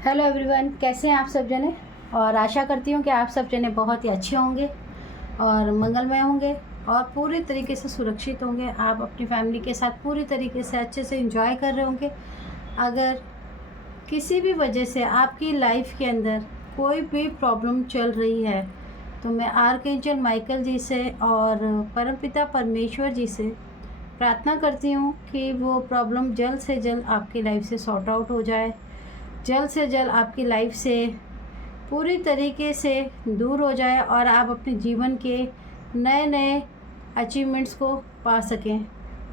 Hello everyone, कैसे हैं आप सब जने। और आशा करती हूँ कि आप सब जने बहुत ही अच्छे होंगे और मंगलमय होंगे और पूरी तरीके से सुरक्षित होंगे। आप अपनी फैमिली के साथ पूरी तरीके से अच्छे से एंजॉय कर रहे होंगे। अगर किसी भी वजह से आपकी लाइफ के अंदर कोई भी प्रॉब्लम चल रही है तो मैं आर्कएंजल माइकल जी से और परमपिता परमेश्वर जी से प्रार्थना करती हूँ कि वो प्रॉब्लम जल्द से जल्द आपकी लाइफ से सॉर्ट आउट हो जाए, जल्द से जल्द आपकी लाइफ से पूरी तरीके से दूर हो जाए और आप अपने जीवन के नए नए अचीवमेंट्स को पा सकें।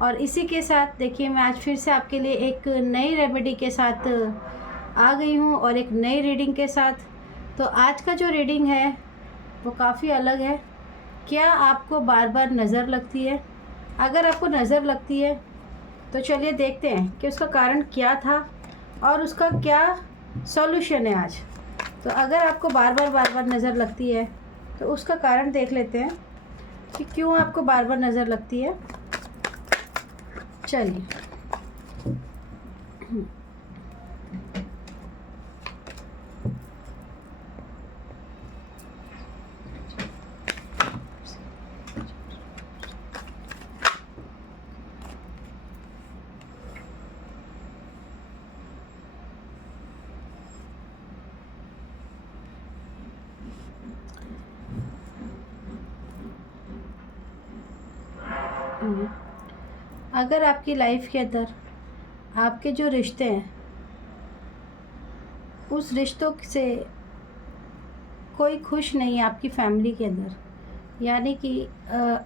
और इसी के साथ देखिए, मैं आज फिर से आपके लिए एक नई रेमेडी के साथ आ गई हूँ और एक नई रीडिंग के साथ। तो आज का जो रीडिंग है वो काफ़ी अलग है। क्या आपको बार बार नज़र लगती है? अगर आपको नज़र लगती है तो चलिए देखते हैं कि उसका कारण क्या था और उसका क्या सॉल्यूशन है आज। तो अगर आपको बार बार नज़र लगती है तो उसका कारण देख लेते हैं कि क्यों आपको बार बार नज़र लगती है। चलिए, अगर आपकी लाइफ के अंदर आपके जो रिश्ते हैं उस रिश्तों से कोई खुश नहीं है आपकी फैमिली के अंदर, यानी कि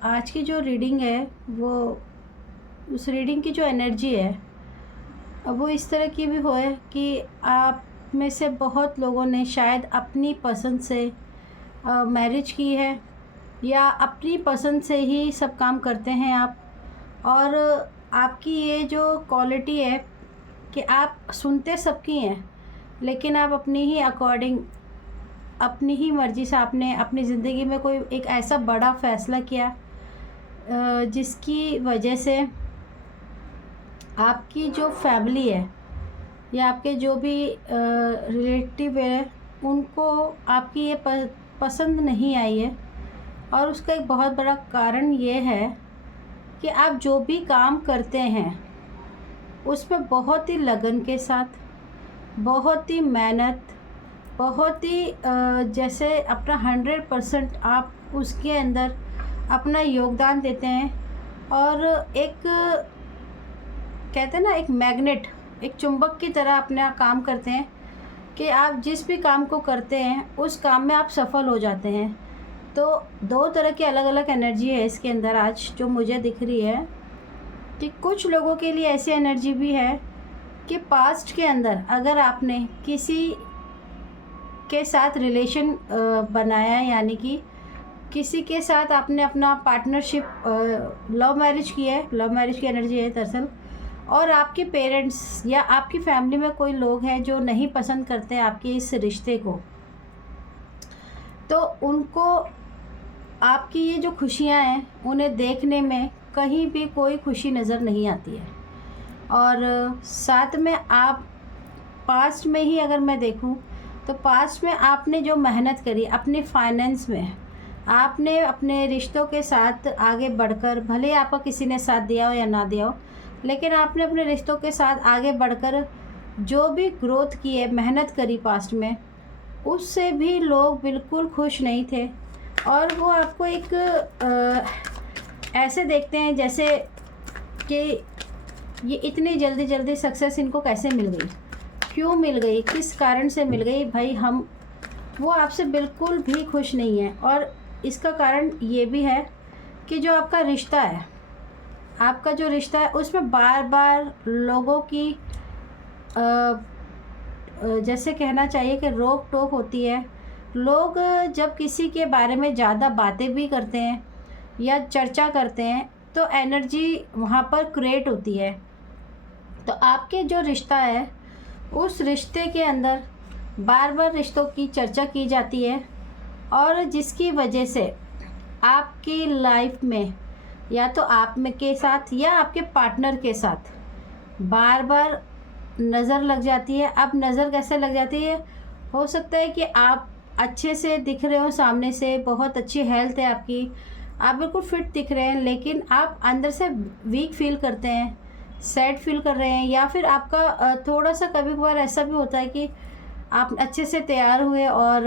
आज की जो रीडिंग है वो उस रीडिंग की जो एनर्जी है अब वो इस तरह की भी हो है कि आप में से बहुत लोगों ने शायद अपनी पसंद से मैरिज की है या अपनी पसंद से ही सब काम करते हैं आप। और आपकी ये जो क्वालिटी है कि आप सुनते सबकी हैं लेकिन आप अपनी ही अकॉर्डिंग अपनी ही मर्ज़ी से आपने अपनी ज़िंदगी में कोई एक ऐसा बड़ा फ़ैसला किया जिसकी वजह से आपकी जो फैमिली है या आपके जो भी रिलेटिव है उनको आपकी ये पसंद नहीं आई है। और उसका एक बहुत बड़ा कारण ये है कि आप जो भी काम करते हैं उसमें बहुत ही लगन के साथ, बहुत ही मेहनत, बहुत ही जैसे अपना 100% आप उसके अंदर अपना योगदान देते हैं। और एक कहते हैं ना, एक मैग्नेट, एक चुंबक की तरह अपना काम करते हैं कि आप जिस भी काम को करते हैं उस काम में आप सफल हो जाते हैं। तो दो तरह की अलग अलग एनर्जी है इसके अंदर आज जो मुझे दिख रही है कि कुछ लोगों के लिए ऐसी एनर्जी भी है कि पास्ट के अंदर अगर आपने किसी के साथ रिलेशन बनाया, यानी कि किसी के साथ आपने अपना पार्टनरशिप लव मैरिज की है, लव मैरिज की एनर्जी है दरअसल, और आपके पेरेंट्स या आपकी फैमिली में कोई लोग हैं जो नहीं पसंद करते आपके इस रिश्ते को, तो उनको आपकी ये जो खुशियाँ हैं उन्हें देखने में कहीं भी कोई खुशी नज़र नहीं आती है। और साथ में आप पास्ट में ही अगर मैं देखूं तो पास्ट में आपने जो मेहनत करी अपने फाइनेंस में, आपने अपने रिश्तों के साथ आगे बढ़कर, भले आपका किसी ने साथ दिया हो या ना दिया हो, लेकिन आपने अपने रिश्तों के साथ आगे बढ़कर जो भी ग्रोथ की है, मेहनत करी पास्ट में, उससे भी लोग बिल्कुल खुश नहीं थे। और वो आपको एक ऐसे देखते हैं जैसे कि ये इतनी जल्दी जल्दी सक्सेस इनको कैसे मिल गई, क्यों मिल गई, किस कारण से मिल गई भाई। वो आपसे बिल्कुल भी खुश नहीं है। और इसका कारण ये भी है कि जो आपका रिश्ता है, आपका जो रिश्ता है उसमें बार बार लोगों की जैसे कहना चाहिए कि रोक टोक होती है। लोग जब किसी के बारे में ज़्यादा बातें भी करते हैं या चर्चा करते हैं तो एनर्जी वहाँ पर क्रिएट होती है। तो आपके जो रिश्ता है उस रिश्ते के अंदर बार बार रिश्तों की चर्चा की जाती है और जिसकी वजह से आपकी लाइफ में या तो आप में के साथ या आपके पार्टनर के साथ बार बार नज़र लग जाती है। अब नज़र कैसे लग जाती है? हो सकता है कि आप अच्छे से दिख रहे हो सामने से, बहुत अच्छी हेल्थ है आपकी, आप बिल्कुल फिट दिख रहे हैं, लेकिन आप अंदर से वीक फील करते हैं, सैड फील कर रहे हैं, या फिर आपका थोड़ा सा कभी कभार ऐसा भी होता है कि आप अच्छे से तैयार हुए और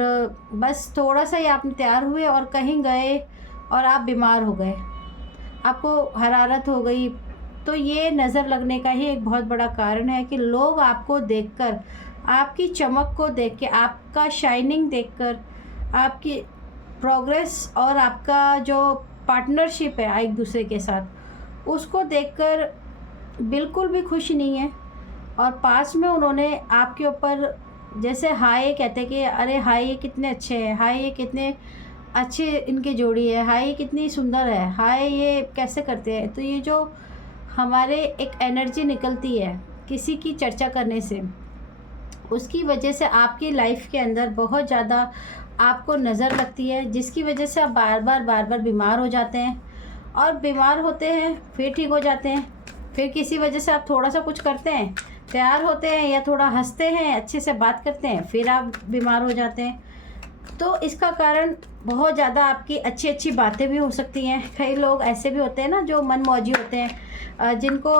बस थोड़ा सा ही आपने तैयार हुए और कहीं गए और आप बीमार हो गए, आपको हरारत हो गई। तो ये नज़र लगने का ही एक बहुत बड़ा कारण है कि लोग आपको देखकर, आपकी चमक को देख के, आपका शाइनिंग देखकर, आपकी प्रोग्रेस और आपका जो पार्टनरशिप है एक दूसरे के साथ, उसको देखकर बिल्कुल भी खुश नहीं है। और पास में उन्होंने आपके ऊपर जैसे हाय कहते हैं कि अरे हाय ये कितने अच्छे हैं, हाय ये कितने अच्छे इनकी जोड़ी है, हाय ये कितनी सुंदर है, हाय ये कैसे करते हैं। तो ये जो हमारे एक एनर्जी निकलती है किसी की चर्चा करने से, उसकी वजह से आपकी लाइफ के अंदर बहुत ज़्यादा आपको नज़र लगती है, जिसकी वजह से आप बार बार बीमार हो जाते हैं। और बीमार होते हैं फिर ठीक हो जाते हैं, फिर किसी वजह से आप थोड़ा सा कुछ करते हैं, तैयार होते हैं या थोड़ा हंसते हैं, अच्छे से बात करते हैं, फिर आप बीमार हो जाते हैं। तो इसका कारण बहुत ज़्यादा आपकी अच्छी अच्छी बातें भी हो सकती हैं। कई लोग ऐसे भी होते हैं ना जो मनमौजी होते हैं, जिनको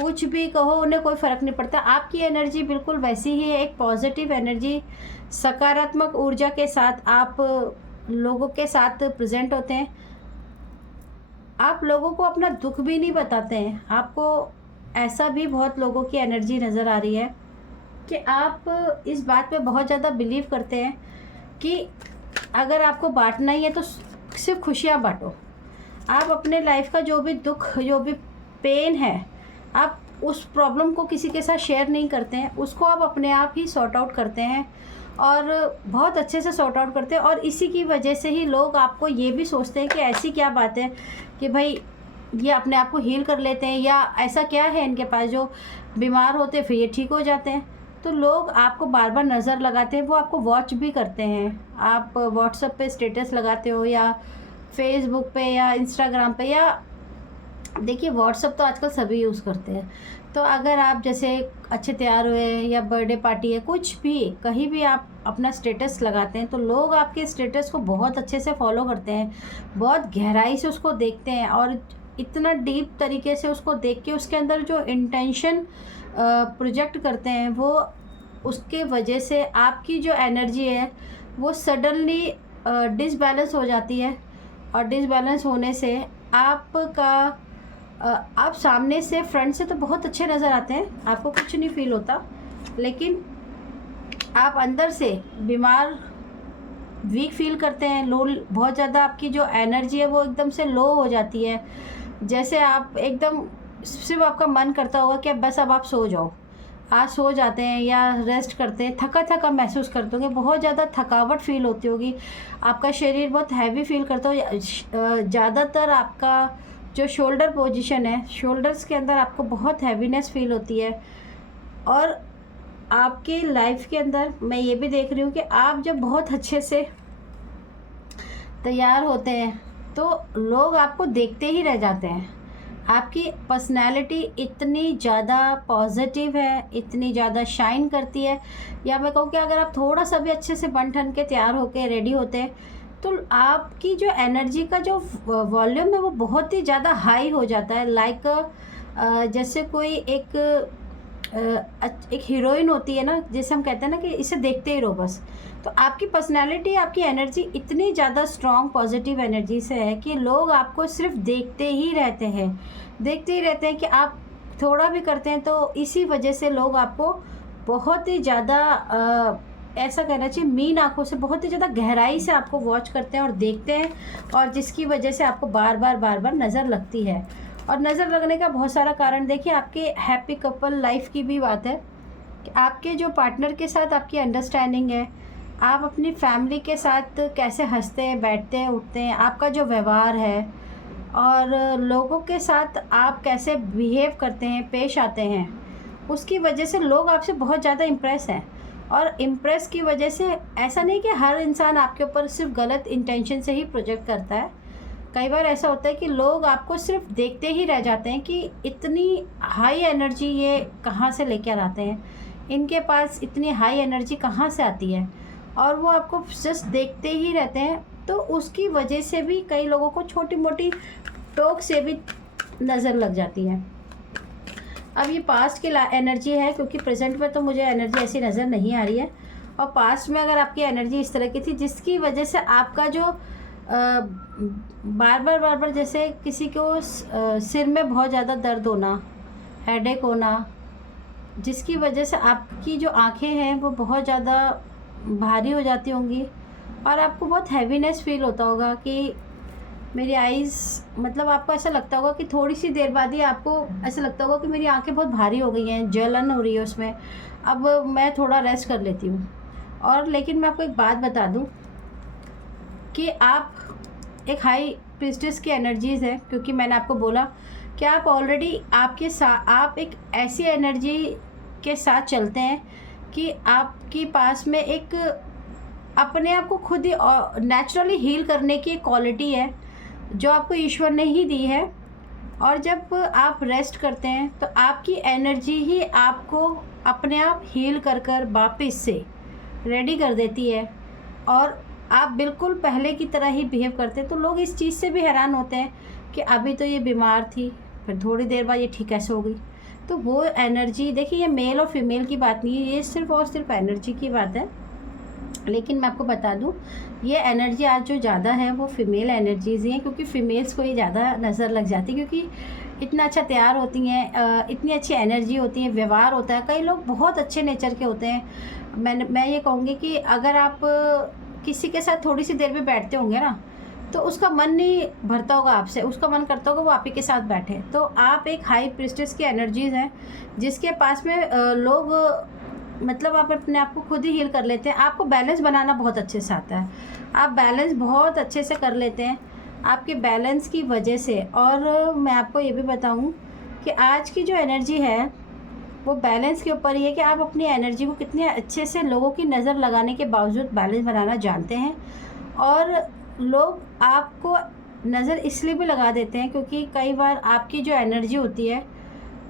कुछ भी कहो उन्हें कोई फ़र्क नहीं पड़ता। आपकी एनर्जी बिल्कुल वैसी ही है, एक पॉजिटिव एनर्जी, सकारात्मक ऊर्जा के साथ आप लोगों के साथ प्रेजेंट होते हैं। आप लोगों को अपना दुख भी नहीं बताते हैं। आपको ऐसा भी बहुत लोगों की एनर्जी नज़र आ रही है कि आप इस बात पे बहुत ज़्यादा बिलीव करते हैं कि अगर आपको बांटना ही है तो सिर्फ खुशियाँ बांटो। आप अपने लाइफ का जो भी दुख, जो भी पेन है, आप उस प्रॉब्लम को किसी के साथ शेयर नहीं करते हैं, उसको आप अपने आप ही सॉर्ट आउट करते हैं और बहुत अच्छे से सॉर्ट आउट करते हैं। और इसी की वजह से ही लोग आपको ये भी सोचते हैं कि ऐसी क्या बात है कि भाई ये अपने आप को हील कर लेते हैं, या ऐसा क्या है इनके पास जो बीमार होते हैं फिर ये ठीक हो जाते हैं। तो लोग आपको बार बार नज़र लगाते हैं, वो आपको वॉच भी करते हैं। आप व्हाट्सएप पे स्टेटस लगाते हो या फेसबुक पे या इंस्टाग्राम पे, या देखिए व्हाट्सएप तो आजकल सभी यूज़ करते हैं। तो अगर आप जैसे अच्छे तैयार हुए या बर्थडे पार्टी है, कुछ भी कहीं भी आप अपना स्टेटस लगाते हैं, तो लोग आपके स्टेटस को बहुत अच्छे से फॉलो करते हैं, बहुत गहराई से उसको देखते हैं और इतना डीप तरीके से उसको देख के उसके अंदर जो इंटेंशन प्रोजेक्ट करते हैं, वो उसके वजह से आपकी जो एनर्जी है वो सडनली डिसबैलेंस हो जाती है। और डिसबैलेंस होने से आपका आप सामने से, फ्रंट से तो बहुत अच्छे नज़र आते हैं, आपको कुछ नहीं फील होता, लेकिन आप अंदर से बीमार, वीक फील करते हैं। लो, बहुत ज़्यादा आपकी जो एनर्जी है वो एकदम से लो हो जाती है। जैसे आप एकदम सिर्फ आपका मन करता होगा कि बस अब आप सो जाओ। आज सो जाते हैं या रेस्ट करते हैं, थका थका महसूस करते होंगे, बहुत ज़्यादा थकावट फील होती होगी, आपका शरीर बहुत हैवी फील करता हो। ज़्यादातर आपका जो शोल्डर पोजीशन है, शोल्डर्स के अंदर आपको बहुत हैवीनेस फील होती है। और आपकी लाइफ के अंदर मैं ये भी देख रही हूँ कि आप जब बहुत अच्छे से तैयार होते हैं तो लोग आपको देखते ही रह जाते हैं। आपकी पर्सनैलिटी इतनी ज़्यादा पॉजिटिव है, इतनी ज़्यादा शाइन करती है, या मैं कहूँ कि अगर आप थोड़ा सा भी अच्छे से बन ठन के तैयार होके रेडी होते हैं तो आपकी जो एनर्जी का जो वॉल्यूम है वो बहुत ही ज़्यादा हाई हो जाता है। लाइक जैसे कोई एक हीरोइन होती है ना, जैसे हम कहते हैं ना कि इसे देखते ही रहो बस। तो आपकी पर्सनालिटी, आपकी एनर्जी इतनी ज़्यादा स्ट्रॉन्ग पॉजिटिव एनर्जी से है कि लोग आपको सिर्फ देखते ही रहते हैं, देखते ही रहते हैं कि आप थोड़ा भी करते हैं। तो इसी वजह से लोग आपको बहुत ही ज़्यादा ऐसा कहना चाहिए मीन आँखों से, बहुत ही ज़्यादा गहराई से आपको वॉच करते हैं और देखते हैं, और जिसकी वजह से आपको बार बार नज़र लगती है। और नज़र लगने का बहुत सारा कारण, देखिए आपके हैप्पी कपल लाइफ की भी बात है कि आपके जो पार्टनर के साथ आपकी अंडरस्टैंडिंग है, आप अपनी फैमिली के साथ कैसे हंसते हैं, बैठते हैं, उठते हैं, आपका जो व्यवहार है और लोगों के साथ आप कैसे बिहेव करते हैं, पेश आते हैं, उसकी वजह से लोग आपसे बहुत ज़्यादा इम्प्रेस हैं। और इम्प्रेस की वजह से ऐसा नहीं कि हर इंसान आपके ऊपर सिर्फ गलत इंटेंशन से ही प्रोजेक्ट करता है, कई बार ऐसा होता है कि लोग आपको सिर्फ देखते ही रह जाते हैं कि इतनी हाई एनर्जी ये कहाँ से लेकर आते हैं, इनके पास इतनी हाई एनर्जी कहाँ से आती है, और वो आपको जस्ट देखते ही रहते हैं। तो उसकी वजह से भी कई लोगों को छोटी मोटी टोक से भी नज़र लग जाती है। अब ये पास्ट की एनर्जी है, क्योंकि प्रेजेंट में तो मुझे एनर्जी ऐसी नज़र नहीं आ रही है। और पास्ट में अगर आपकी एनर्जी इस तरह की थी जिसकी वजह से आपका जो बार बार जैसे किसी को सिर में बहुत ज़्यादा दर्द होना, हेडेक होना, जिसकी वजह से आपकी जो आँखें हैं वो बहुत ज़्यादा भारी हो जाती होंगी और आपको बहुत हैवीनेस फील होता होगा कि मेरी आइज़, मतलब आपको ऐसा लगता होगा कि थोड़ी सी देर बाद ही आपको ऐसा लगता होगा कि मेरी आंखें बहुत भारी हो गई हैं, जलन हो रही है उसमें, अब मैं थोड़ा रेस्ट कर लेती हूँ। और लेकिन मैं आपको एक बात बता दूँ कि आप एक हाई प्रीस्टेस की एनर्जीज़ है, क्योंकि मैंने आपको बोला कि आप ऑलरेडी आपके साथ आप एक ऐसी एनर्जी के साथ चलते हैं कि आपके पास में एक अपने आप को खुद ही नेचुरली हील करने की एक क्वालिटी है जो आपको ईश्वर ने ही दी है। और जब आप रेस्ट करते हैं तो आपकी एनर्जी ही आपको अपने आप हील कर कर वापस से रेडी कर देती है और आप बिल्कुल पहले की तरह ही बिहेव करते हैं। तो लोग इस चीज़ से भी हैरान होते हैं कि अभी तो ये बीमार थी, फिर थोड़ी देर बाद ये ठीक कैसे हो गई। तो वो एनर्जी, देखिए ये मेल और फीमेल की बात नहीं है, ये सिर्फ और सिर्फ एनर्जी की बात है। लेकिन मैं आपको बता दूं, ये एनर्जी आज जो ज़्यादा है वो फीमेल एनर्जीज़ ही हैं, क्योंकि फ़ीमेल्स को ये ज़्यादा नज़र लग जाती है, क्योंकि इतना अच्छा तैयार होती हैं, इतनी अच्छी एनर्जी होती है, व्यवहार होता है। कई लोग बहुत अच्छे नेचर के होते हैं। मैं ये कहूँगी कि अगर आप किसी के साथ थोड़ी सी देर भी बैठते होंगे ना, तो उसका मन नहीं भरता होगा आपसे, उसका मन करता होगा वो आप ही के साथ बैठे। तो आप एक हाई प्रीस्टेस की एनर्जीज़ हैं जिसके पास में लोग, मतलब आप अपने आप को खुद ही हील कर लेते हैं। आपको बैलेंस बनाना बहुत अच्छे से आता है, आप बैलेंस बहुत अच्छे से कर लेते हैं आपके बैलेंस की वजह से। और मैं आपको ये भी बताऊं कि आज की जो एनर्जी है वो बैलेंस के ऊपर ही है कि आप अपनी एनर्जी को कितने अच्छे से लोगों की नज़र लगाने के बावजूद बैलेंस बनाना जानते हैं। और लोग आपको नज़र इसलिए भी लगा देते हैं क्योंकि कई बार आपकी जो एनर्जी होती है,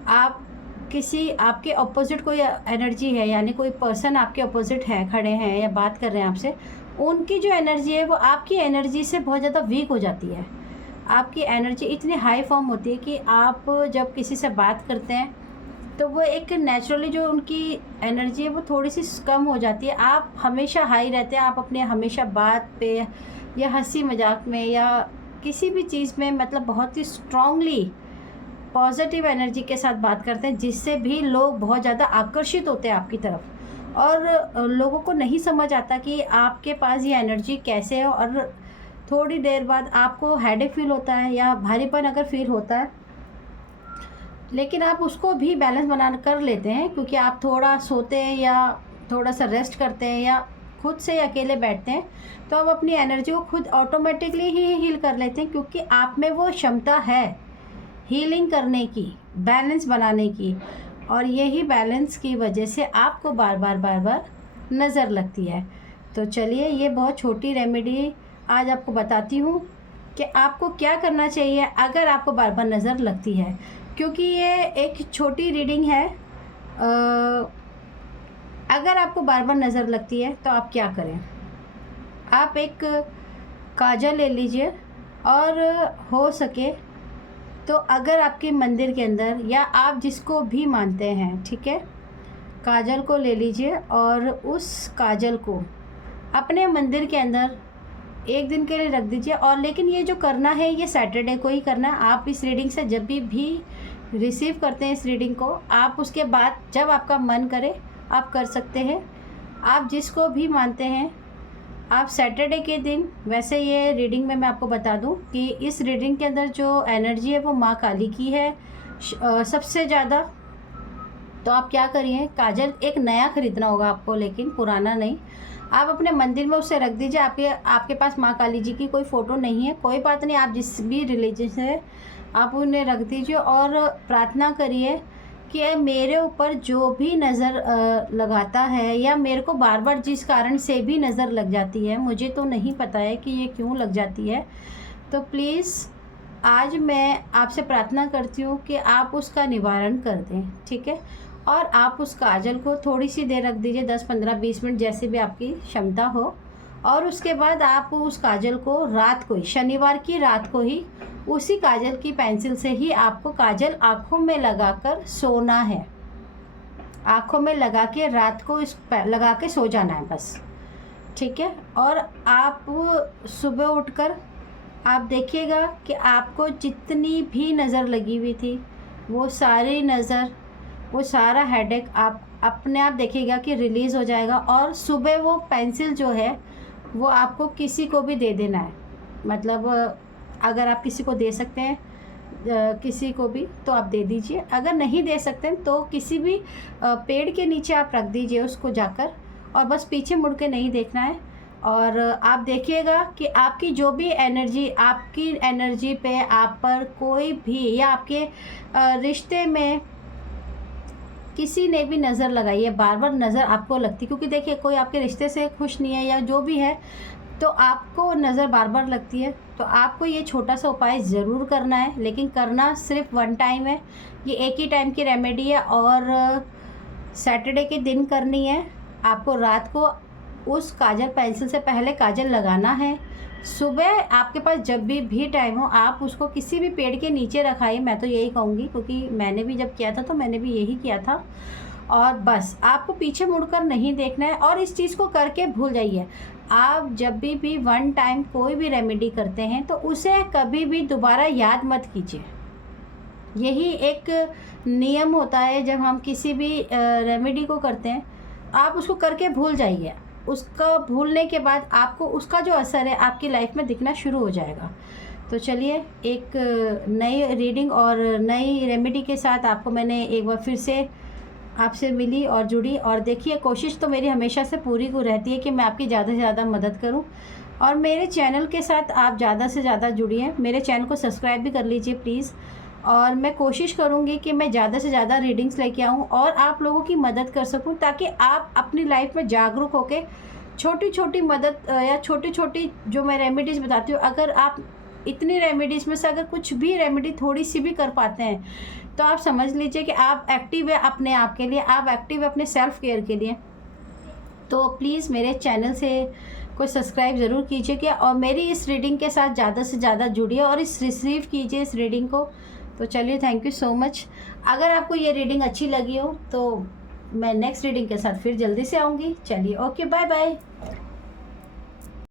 आप किसी आपके ऑपोजिट कोई एनर्जी है, यानी कोई पर्सन आपके ऑपोजिट है, खड़े हैं या बात कर रहे हैं आपसे, उनकी जो एनर्जी है वो आपकी एनर्जी से बहुत ज़्यादा वीक हो जाती है। आपकी एनर्जी इतनी हाई फॉर्म होती है कि आप जब किसी से बात करते हैं तो वो एक नेचुरली जो उनकी एनर्जी है वो थोड़ी सी कम हो जाती है। आप हमेशा हाई रहते हैं, आप अपने हमेशा बात पे या हंसी मजाक में या किसी भी चीज़ में, मतलब बहुत ही स्ट्रांगली पॉजिटिव एनर्जी के साथ बात करते हैं, जिससे भी लोग बहुत ज़्यादा आकर्षित होते हैं आपकी तरफ। और लोगों को नहीं समझ आता कि आपके पास ये एनर्जी कैसे है। और थोड़ी देर बाद आपको हेडेक फील होता है या भारीपन अगर फील होता है, लेकिन आप उसको भी बैलेंस बना कर लेते हैं, क्योंकि आप थोड़ा सोते हैं या थोड़ा सा रेस्ट करते हैं या खुद से अकेले बैठते हैं, तो आप अपनी एनर्जी को खुद ऑटोमेटिकली ही हील कर लेते हैं, क्योंकि आप में वो क्षमता है हीलिंग करने की, बैलेंस बनाने की। और यही बैलेंस की वजह से आपको बार बार नज़र लगती है। तो चलिए, ये बहुत छोटी रेमेडी आज आपको बताती हूँ कि आपको क्या करना चाहिए अगर आपको बार बार नज़र लगती है। क्योंकि ये एक छोटी रीडिंग है, अगर आपको बार बार नज़र लगती है तो आप क्या करें। आप एक काजल ले लीजिए और हो सके तो अगर आपके मंदिर के अंदर या आप जिसको भी मानते हैं, ठीक है, काजल को ले लीजिए और उस काजल को अपने मंदिर के अंदर एक दिन के लिए रख दीजिए। और लेकिन ये जो करना है ये सैटरडे को ही करना है। आप इस रीडिंग से जब भी रिसीव करते हैं इस रीडिंग को, आप उसके बाद जब आपका मन करे आप कर सकते हैं। आप जिसको भी मानते हैं आप सैटरडे के दिन, वैसे ये रीडिंग में मैं आपको बता दूं कि इस रीडिंग के अंदर जो एनर्जी है वो माँ काली की है सबसे ज़्यादा। तो आप क्या करिए, काजल एक नया ख़रीदना होगा आपको, लेकिन पुराना नहीं। आप अपने मंदिर में उसे रख दीजिए। आपके पास माँ काली जी की कोई फ़ोटो नहीं है, कोई बात नहीं, आप जिस भी रिलीजन से आप उन्हें रख दीजिए और प्रार्थना करिए कि मेरे ऊपर जो भी नज़र लगाता है या मेरे को बार बार जिस कारण से भी नज़र लग जाती है, मुझे तो नहीं पता है कि ये क्यों लग जाती है, तो प्लीज़ आज मैं आपसे प्रार्थना करती हूँ कि आप उसका निवारण कर दें, ठीक है। और आप उस काजल को थोड़ी सी देर रख दीजिए, 10 15 20 मिनट जैसे भी आपकी क्षमता हो। और उसके बाद आप उस काजल को रात को ही, शनिवार की रात को ही, उसी काजल की पेंसिल से ही आपको काजल आँखों में लगाकर सोना है। आँखों में लगा के रात को लगा के सो जाना है बस, ठीक है। और आप सुबह उठकर आप देखिएगा कि आपको जितनी भी नज़र लगी हुई थी वो सारी नज़र, वो सारा हेडेक आप अपने आप देखिएगा कि रिलीज़ हो जाएगा। और सुबह वो पेंसिल जो है वो आपको किसी को भी दे देना है। मतलब अगर आप किसी को दे सकते हैं, किसी को भी, तो आप दे दीजिए। अगर नहीं दे सकते हैं तो किसी भी पेड़ के नीचे आप रख दीजिए उसको जाकर, और बस पीछे मुड़ के नहीं देखना है। और आप देखिएगा कि आपकी जो भी एनर्जी, आपकी एनर्जी पे आप पर कोई भी, या आपके रिश्ते में किसी ने भी नज़र लगाई है, बार बार नज़र आपको लगती, क्योंकि देखिए कोई आपके रिश्ते से खुश नहीं है या जो भी है, तो आपको नज़र बार बार लगती है। तो आपको ये छोटा सा उपाय ज़रूर करना है, लेकिन करना सिर्फ 1 टाइम है। ये एक ही टाइम की रेमेडी है और सैटरडे के दिन करनी है। आपको रात को उस काजल पेंसिल से पहले काजल लगाना है। सुबह आपके पास जब भी टाइम हो आप उसको किसी भी पेड़ के नीचे रखाइए, मैं तो यही कहूँगी, क्योंकि मैंने भी जब किया था तो मैंने भी यही किया था। और बस आपको पीछे मुड़कर नहीं देखना है और इस चीज़ को करके भूल जाइए। आप जब भी 1 टाइम कोई भी रेमेडी करते हैं तो उसे कभी भी दोबारा याद मत कीजिए। यही एक नियम होता है जब हम किसी भी रेमेडी को करते हैं, आप उसको करके भूल जाइए। उसका भूलने के बाद आपको उसका जो असर है आपकी लाइफ में दिखना शुरू हो जाएगा। तो चलिए, एक नई रीडिंग और नई रेमेडी के साथ आपको मैंने एक बार फिर से आपसे मिली और जुड़ी। और देखिए, कोशिश तो मेरी हमेशा से पूरी को रहती है कि मैं आपकी ज़्यादा से ज़्यादा मदद करूं। और मेरे चैनल के साथ आप ज़्यादा से ज़्यादा जुड़िए, मेरे चैनल को सब्सक्राइब भी कर लीजिए प्लीज़। और मैं कोशिश करूंगी कि मैं ज़्यादा से ज़्यादा रीडिंग्स लेके आऊं और आप लोगों की मदद कर सकूं, ताकि आप अपनी लाइफ में जागरूक होकर छोटी छोटी मदद या छोटी छोटी जो मैं रेमेडीज़ बताती हूँ, अगर आप इतनी रेमेडीज़ में से अगर कुछ भी रेमेडी थोड़ी सी भी कर पाते हैं तो आप समझ लीजिए कि आप एक्टिव है अपने आप के लिए, आप एक्टिव है अपने सेल्फ केयर के लिए। तो प्लीज़ मेरे चैनल से कोई सब्सक्राइब ज़रूर कीजिएगा और मेरी इस रीडिंग के साथ ज़्यादा से ज़्यादा जुड़िए और इस रिसीव कीजिए इस रीडिंग को। तो चलिए, थैंक यू सो मच। अगर आपको ये रीडिंग अच्छी लगी हो तो मैं नेक्स्ट रीडिंग के साथ फिर जल्दी से आऊँगी। चलिए, ओके, बाय बाय।